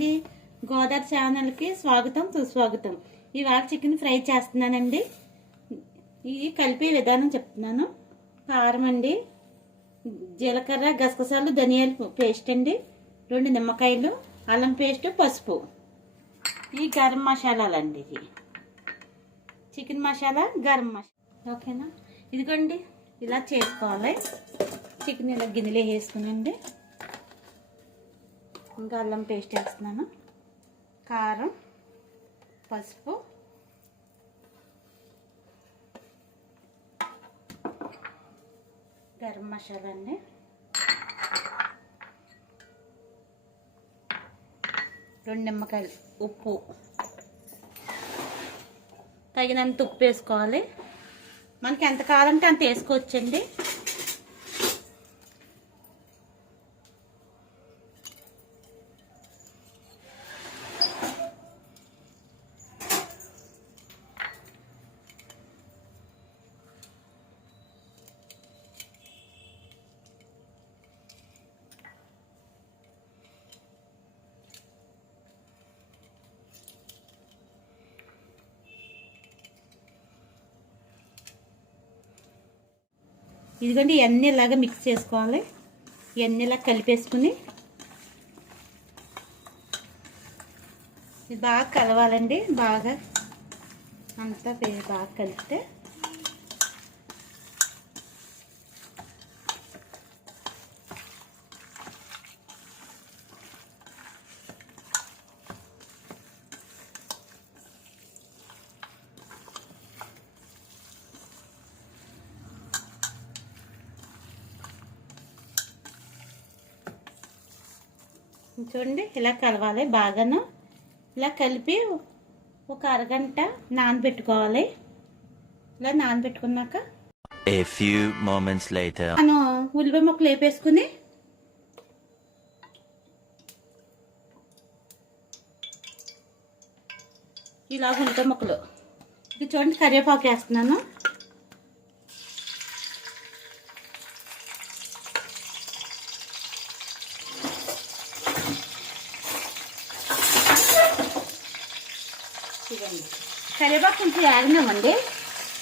అండి, గోదావరి ఛానల్కి స్వాగతం సుస్వాగతం. ఇవాళ చికెన్ ఫ్రై చేస్తున్నానండి. ఇది కలిపే విధానం చెప్తున్నాను. కారం అండి, జీలకర్ర, గసగసాలు, ధనియాల పేస్ట్ అండి, 2 నిమ్మకాయలు, అల్లం పేస్ట్, పసుపు, ఈ గరం మసాలాలండి. ఇది చికెన్ మసాలా, గరం మసాలా. ఓకేనా? ఇదిగోండి, ఇలా చేసుకోవాలి. చికెన్ ఇలా గిన్నెలో వేసుకునండి. ఇంకా అల్లం పేస్ట్ వేస్తున్నాను, కారం, పసుపు, గరం మసాలా అండి, రెండు నిమ్మకాయలు, ఉప్పు, తగినంత ఉప్పు వేసుకోవాలి. మనకి ఎంత కావాలంటే అంత వేసుకోవచ్చండి. ఇదిగోండి, ఇవన్నీ ఇలాగా మిక్స్ చేసుకోవాలి. ఇవన్నీ ఇలా కలిపేసుకుని ఇది బాగా కలవాలండి. బాగా అంతా బాగా కలిపితే చూడండి, ఇలా కలవాలి. బాగాను ఇలా కలిపి ఒక అరగంట నానబెట్టుకోవాలి. ఇలా నానబెట్టుకున్నాక మనం ఉల్లిపాయ ముక్కలు వేపేసుకుని ఇలా ఉల్లిపాయ ముక్కలు, ఇది చూడండి, కరివేపాకు వేస్తున్నాను. కరివేపాకు కొంచెం వేగనివ్వండి,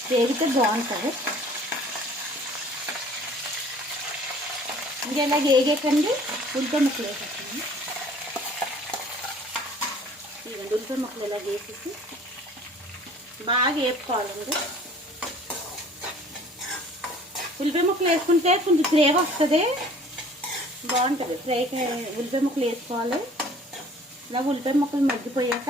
వేగితే బాగుంటుంది. ఇంకా ఇలా వేగేకండి ఉల్లిపాయ ముక్కలు వేసేస్తాను. ఇవ్వండి, ఉల్లిపాయ ముక్కలు ఇలా వేసేసి బాగా వేపుకోవాలండి. ఉల్లిపాయ ముక్కలు వేసుకుంటే కొంచెం గ్రేవీ వస్తుంది, బాగుంటుంది. ఫ్రైకి ఉల్లిపాయ ముక్కలు వేసుకోవాలి. ఇలా ఉల్లిపాయ ముక్కలు మగ్గిపోయాక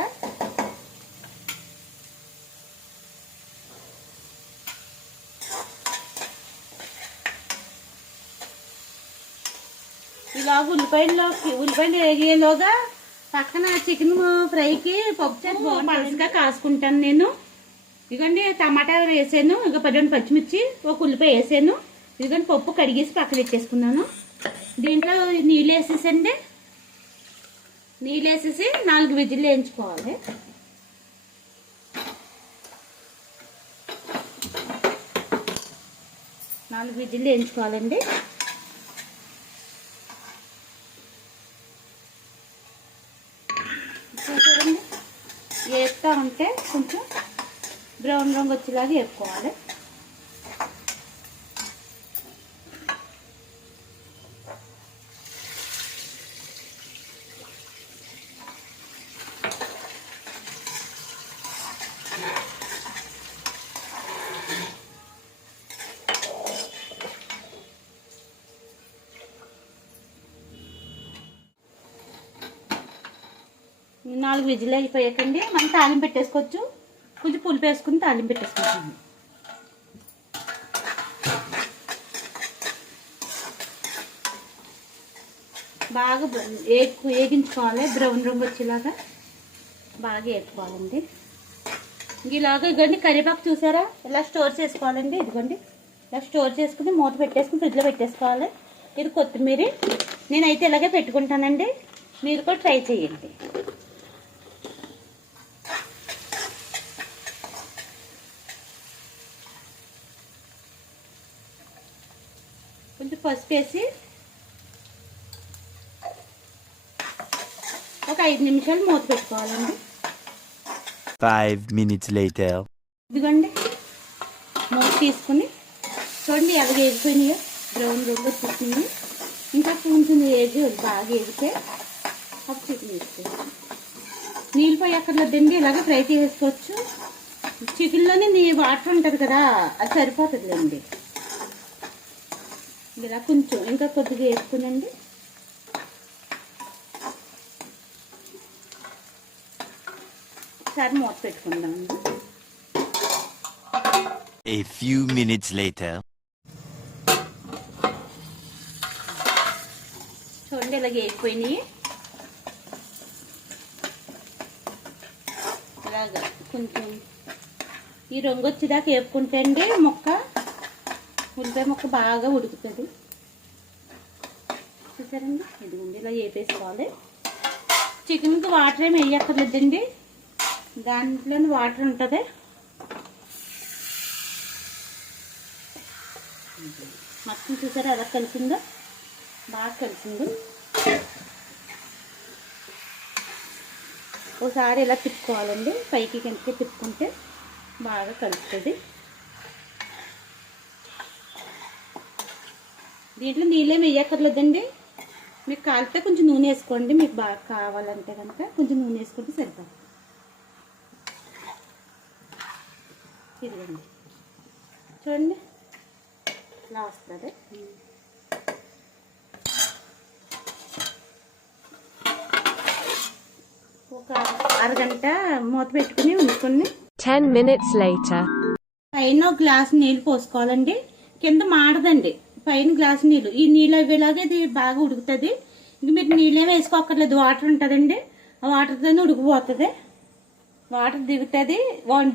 ఇలా ఉల్లిపాయలు వేగేలోగా పక్కన చికెన్ ఫ్రైకి పప్పు పలుసుగా కాసుకుంటాను నేను. ఇదిగోండి, టమాటా వేసాను, ఇంకా 12 పచ్చిమిర్చి, ఒక ఉల్లిపాయ వేసాను. ఇదిగోండి, పప్పు కడిగేసి పక్కన పెట్టేసుకున్నాను. దీంట్లో నీళ్ళు వేసేసండి. నీళ్ళు వేసేసి 4 విజిల్లు వేయించుకోవాలి. నాలుగు విజిల్లు వేయించుకోవాలండి. వేపుతూ ఉంటే కొంచెం బ్రౌన్ రంగు వచ్చేలాగా వేపుకోవాలి. నాలుగు విజిల్ అయిపోయాకండి మనం తాలింపు పెట్టేసుకోవచ్చు. కొంచెం పులుపు వేసుకుని తాలింపు పెట్టేసుకోవచ్చు. బాగా వేగించుకోవాలి, బ్రౌన్ రంగు వచ్చేలాగా బాగా వేసుకోవాలండి. ఇలాగ ఇదిగోండి, కరివేపాకు చూసారా, ఇలా స్టోర్ చేసుకోవాలండి. ఇదిగోండి, ఇలా స్టోర్ చేసుకుని మూత పెట్టేసుకుని ఫ్రిడ్జ్లో పెట్టేసుకోవాలి. ఇది కొత్తిమీర, నేనైతే ఇలాగే పెట్టుకుంటానండి. మీరు కూడా ట్రై చేయండి. కొంచెం పసుపు వేసి ఒక 5 నిమిషాలు మూత పెట్టుకోవాలండి. 5 minutes later. ఇదిగోండి మూత తీసుకుని చూడండి ఎలా వేగిపోయినాయో, బ్రౌన్ రంగు వచ్చేసింది. ఇంకా కొంచెం వేగి బాగా వేగితే అప్పుడు చికెన్ వేసుకోవచ్చు. నీళ్ళు పోయక్కర్లేదండి, ఇలాగే ఫ్రై చేసుకోవచ్చు. చికెన్లోనే వాటర్ ఉంటుంది కదా, అది సరిపోతుందిలేండి. ఇలా కొంచెం ఇంకా కొద్దిగా వేసుకునండి. ఒకసారి మూత పెట్టుకుందామండి. A few minutes later. చూడండి ఇలా వేగిపోయినాయి. ఇలాగా కొంచెం ఈ రంగు వచ్చేదాకా వేపుకుంటే అండి ఉల్లిపాయ ముక్క బాగా ఉడుకుతుంది. చూసారండి, ఇదిగోండి ఇలా వేపేసుకోవాలి. చికెన్కి వాటర్ ఏమి వేయక్కర్లేదండి, దాంట్లోని వాటర్ ఉంటుంది. మొత్తం చూసారా ఎలా కలిసిందో, బాగా కలిసింది. ఒకసారి ఇలా తిప్పుకోవాలండి, పైకి కిందకి తిప్పుకుంటే బాగా కలుస్తుంది. దీంట్లో నీళ్ళేమి వేయక్కర్లేదండి, మీకు కాలితే కొంచెం నూనె వేసుకోండి. మీకు బాగా కావాలంటే కనుక కొంచెం నూనె వేసుకుంటే సరిపోతుంది. ఇదిగోండి చూడండి ఇలా వస్తుంది. ఒక అరగంట మూత పెట్టుకుని ఉంచుకొని 10 minutes later. పైన ఒక గ్లాసు నీళ్ళు పోసుకోవాలండి. కింద మాడదండి, పైన గ్లాసు నీళ్ళు. ఈ నీళ్ళు అవేలాగే ఇది బాగా ఉడుకుతుంది. ఇంక మీరు నీళ్ళేమీ వేసుకోక్కర్లేదు, వాటర్ ఉంటుందండి. ఆ వాటర్తోనే ఉడికిపోతుంది, వాటర్ దిగుతుంది.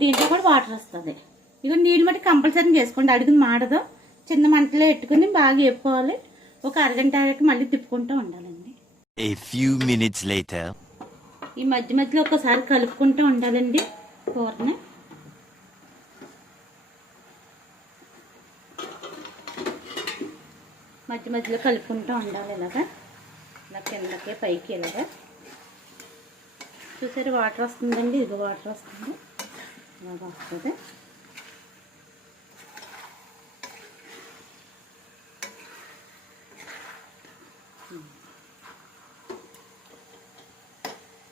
దీంట్లో కూడా వాటర్ వస్తుంది. ఇక నీళ్ళు మట్టి కంపల్సరీ చేసుకోండి, అడుగుని మాడదు. చిన్న మంటలో పెట్టుకుని బాగా వేపుకోవాలి. ఒక అరగంట మళ్ళీ తిప్పుకుంటూ ఉండాలండి. A few minutes later. ఈ మధ్య మధ్యలో ఒకసారి కలుపుకుంటూ ఉండాలండి కూరని. మధ్య మధ్యలో కలుపుకుంటూ ఉండాలి ఇలాగా, ఇలా కిందకే పైకి ఇలాగా. చూసారు వాటర్ వస్తుందండి, ఇది వాటర్ వస్తుంది, ఇలాగా వస్తుంది.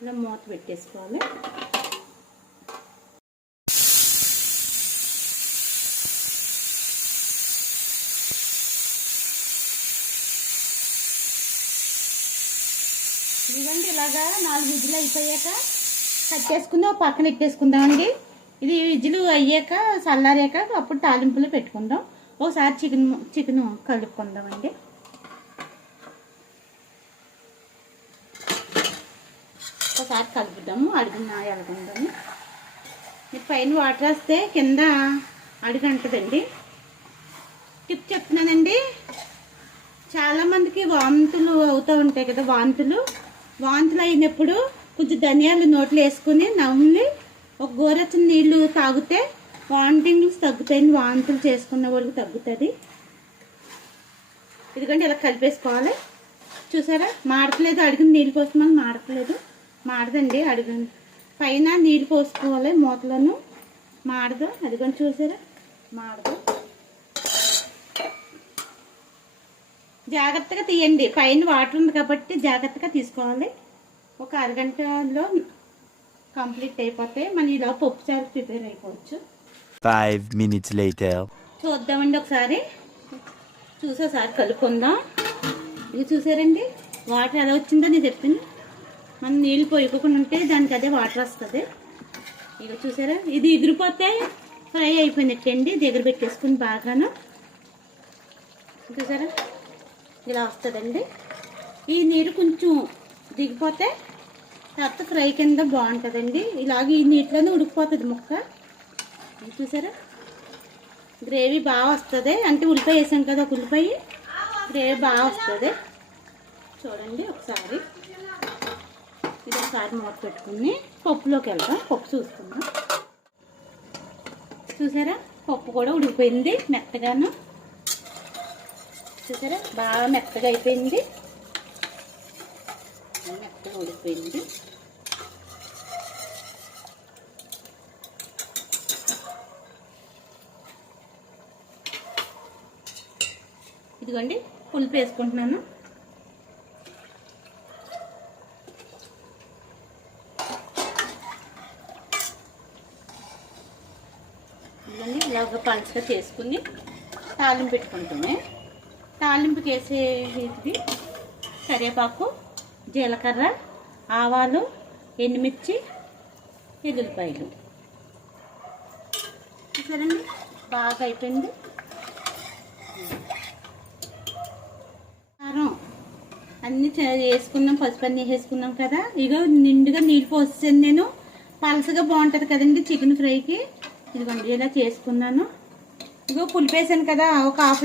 ఇలా మూత పెట్టేసుకోవాలి. ఇదిగోండి ఇలాగా 4 విజిల్ అయిపోయాక కట్ చేసుకుని ఒక పక్కన ఎట్టేసుకుందామండి. ఇది విజిల్ అయ్యాక చల్లారాక అప్పుడు తాలింపులో పెట్టుకుందాం. ఒకసారి చికెన్ కలుపుకుందామండి. ఒకసారి కలుపుదాము, అడుగున ఎలగందాము. మీరు పైన వాటర్ వేస్తే కింద అడుగు అంటుందండి. టిప్ చెప్తున్నానండి, చాలామందికి వాంతులు అవుతూ ఉంటాయి కదా. వాంతులు అయినప్పుడు కొంచెం ధనియాలు నోట్లో వేసుకుని నవ్వులి ఒక గోరెచ్చని నీళ్ళు తాగితే వాంటింగ్స్ తగ్గుతాయి, వాంతులు చేసుకున్న వాళ్ళకి తగ్గుతుంది. ఎందుకంటే ఇలా కలిపేసుకోవాలి. చూసారా మాడతలేదు, అడుగుని నీళ్ళు పోస్తున్నాను, మాడదండి. అడుగు పైన నీళ్ళు పోసుకోవాలి, మూతలను మాడదు. అదిగోండి చూసారా మాడదు. జాగ్రత్తగా తీయండి, పైన వాటర్ ఉంది కాబట్టి జాగ్రత్తగా తీసుకోవాలి. ఒక అరగంటలో కంప్లీట్ అయిపోతే మన ఇలా పప్పు చారు ప్రిపేర్ అయిపోవచ్చు. 5 minutes later. చూద్దామండి, ఒకసారి కలుపుకుందాం. ఇది చూసారండి వాటర్ ఎలా వచ్చిందో నేను చెప్పింది. మనం నీళ్ళు పోయకుండా ఉంటే దానికి అదే వాటర్ వస్తుంది. ఇక చూసారా ఇది ఎగిరిపోతే ఫ్రై అయిపోయినట్టండి. దగ్గర పెట్టేసుకుని బాగాను చూసారా ఇలా వస్తుందండి. ఈ నీరు కొంచెం దిగిపోతే తర్వాత ఫ్రై కింద బాగుంటుందండి. ఇలాగే ఈ నీటిలోనే ఉడికిపోతుంది ముక్క. చూసారా గ్రేవీ బాగా వస్తుంది, అంటే ఉల్లిపాయ వేసాం కదా, ఒక ఉల్లిపాయ గ్రేవీ బాగా వస్తుంది. చూడండి ఒకసారి ఇది ఒకసారి మూత పెట్టుకుని పప్పులోకి వెళ్దాం. పప్పు చూసుకుందాం. చూసారా పప్పు కూడా ఉడికిపోయింది మెత్తగాను. చూసారా బాగా మెత్తగా అయిపోయింది. మెత్తగా బాగా ఉడికిపోయింది. ఇదిగోండి పులుపు వేసుకుంటున్నాను. ఇవన్నీ ఇలాగ పలుచగా చేసుకుని తాలింపు పెట్టుకుంటామే. తాలింపుకి వేసేది కరివేపాకు, జీలకర్ర, ఆవాలు, ఎండుమిర్చి, ఎల్లుల్లిపాయలు. చూసారండి బాగా అయిపోయింది. కారం అన్నీ వేసుకున్నాం, పసుపు అన్నీ వేసుకున్నాం కదా. ఇగో నిండుగా నీళ్ళు పోసాను నేను. పలసగా బాగుంటుంది కదండి చికెన్ ఫ్రైకి. ఇదిగోండి ఇలా చేసుకున్నాను. ఇగో పులుపు వేసాను కదా, ఒక హాఫ్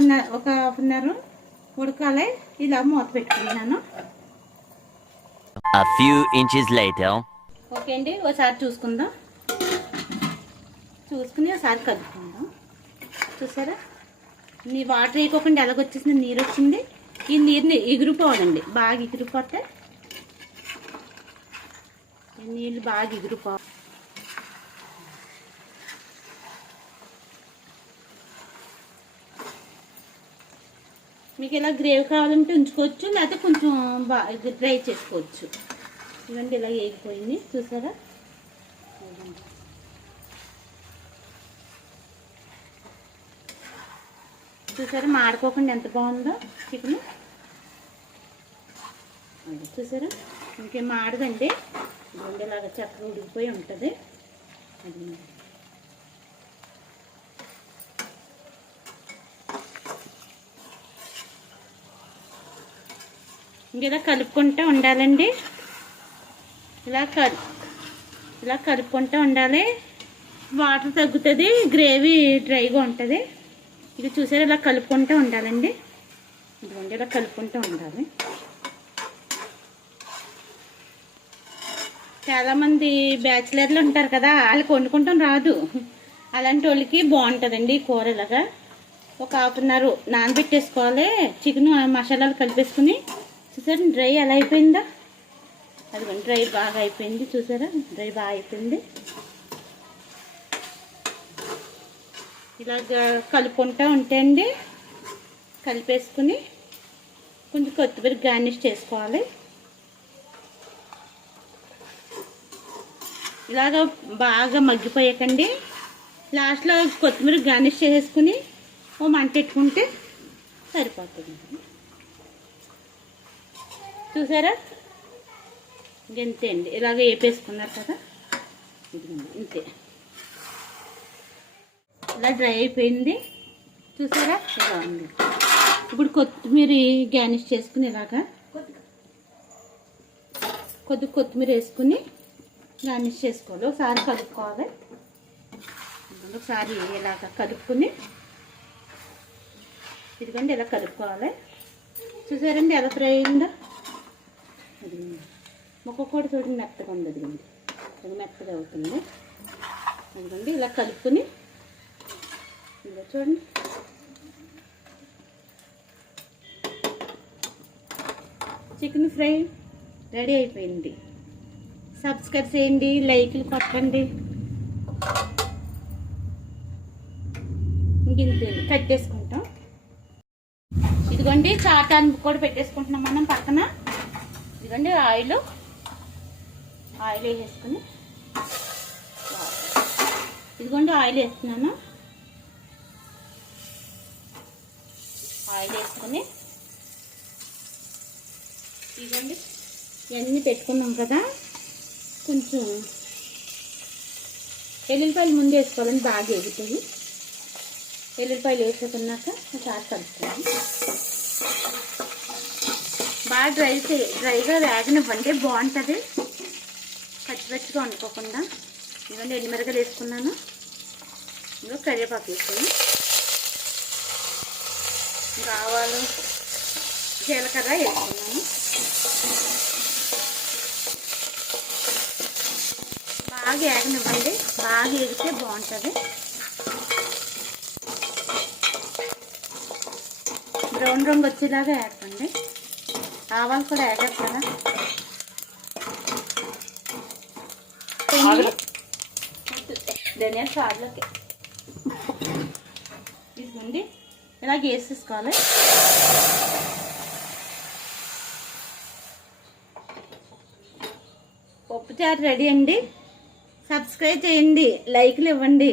అన్ అవర్ ఉడకాలి. ఇలా మూత పెట్టుకుంటున్నాను. A few inches later. Okay అండి, ఒకసారి చూసుకుందాం. చూసుకుని ఒకసారి కలుపుకుందాం. చూసారా నీ వాటర్ వేయకోకుండా ఎలాగొచ్చేసింది, నీరు వచ్చింది. ఈ నీరుని ఎగిరిపోవాలండి, బాగా ఎగిరిపోతే నీళ్ళు బాగా ఎగిరిపోవాలి. మీకు ఇలా గ్రేవీ కావాలంటే ఉంచుకోవచ్చు, లేకపోతే కొంచెం బాగా డ్రై చేసుకోవచ్చు. ఇవన్నీ ఇలా వేగిపోయింది చూసారా. చూసారా మాడుకోకుండా ఎంత బాగుందో చికెన్. చూసారా ఇంకేం మాడదండి, గుండెలాగా చక్కగా ఉడికిపోయి ఉంటుంది. అది ఇలా కలుపుకుంటూ ఉండాలండి. ఇలా కలుపుకుంటూ ఉండాలి. వాటర్ తగ్గుతుంది, గ్రేవీ డ్రైగా ఉంటుంది. ఇది చూసారా ఇలా కలుపుకుంటూ ఉండాలండి. ఇదిగోండి ఇలా కలుపుకుంటూ ఉండాలి. చాలామంది బ్యాచిలర్లు ఉంటారు కదా, వాళ్ళకి వండుకుంటాం రాదు. అలాంటి వాళ్ళకి బాగుంటుందండి ఈ కూర. ఇలాగా ఒక హాఫ్ అన్ అవర్ నానబెట్టేసుకోవాలి. చికెన్ మసాలాలు కలిపేసుకుని. చూసారా డ్రై ఎలా అయిపోయిందా, అదిగోండి డ్రై బాగా అయిపోయింది. చూసారా డ్రై బాగా అయిపోయింది. ఇలాగ కలుపుకుంటూ ఉంటాయండి. కలిపేసుకుని కొంచెం కొత్తిమీర గార్నిష్ చేసుకోవాలి. ఇలాగ బాగా మగ్గిపోయాకండి లాస్ట్లో కొత్తిమీర గార్నిష్ చేసేసుకుని ఓ మంట పెట్టుకుంటే సరిపోతుంది. చూసారా ఇంతే అండి, ఇలాగ వేపేసుకున్నారు కదా. ఇంతే ఇలా డ్రై అయిపోయింది. చూసారా ఇలా ఉంది. ఇప్పుడు కొత్తిమీర గార్నిష్ చేసుకుని ఇలాగా కొత్తిమీర వేసుకుని గార్నిష్ చేసుకోవాలి. ఒకసారి కలుపుకోవాలి. ఒకసారి ఇలాగ కలుపుకుని ఇదిగోండి ఇలా కలుపుకోవాలి. చూసారండి ఎలా ఫ్రై అయిందో. అది ముక్క కూడా చూడండి మెత్తగా ఉంది. అదిగోండి అది మెత్తగా అవుతుంది. అదిగోండి ఇలా కలుపుకుని ఇలా చూడండి. చికెన్ ఫ్రై రెడీ అయిపోయింది. సబ్స్క్రైబ్ చేయండి, లైక్లు కొట్టండి. ఇంతే కట్టేసుకుంటాం. ఇదిగోండి చాటాన్ని కూడా పెట్టేసుకుంటున్నాం మనం పక్కన. ఇదిగోండి ఆయిల్ వేసేసుకుని ఇదిగోండి ఆయిల్ వేస్తున్నాను. ఆయిల్ వేసుకొని ఇదిగోండి ఇవన్నీ పెట్టుకున్నాం కదా. కొంచెం ఎల్లుల్లిపాయలు ముందు వేసుకోవాలని బాగా ఎగుతాయి. ఎల్లుల్లిపాయలు వేసుకున్నాక ఒకసారి కలుపుకోవాలి. బాగా డ్రైగా వేగనివ్వండి, బాగుంటుంది. పచ్చిపచ్చిగా వండుకోకుండా. ఇవన్నీ ఎండుమిరపకాయలు వేసుకున్నాను. ఇందులో కరివేపాకు వేసుకుని ఆవాలు, జీలకర్ర వేసుకున్నాను. బాగా వేగనివ్వండి, బాగా ఎగితే బాగుంటుంది. బ్రౌన్ రంగు వచ్చేలాగా వేగండి. ఆవాలు కూడా వేగారు కదా. అయిపోయింది. ధనియా చారులోకి తీసుకోండి, ఇలా వేసేసుకోవాలి. పప్పుచారు రెడీ అండి. సబ్స్క్రైబ్ చేయండి, లైక్లు ఇవ్వండి.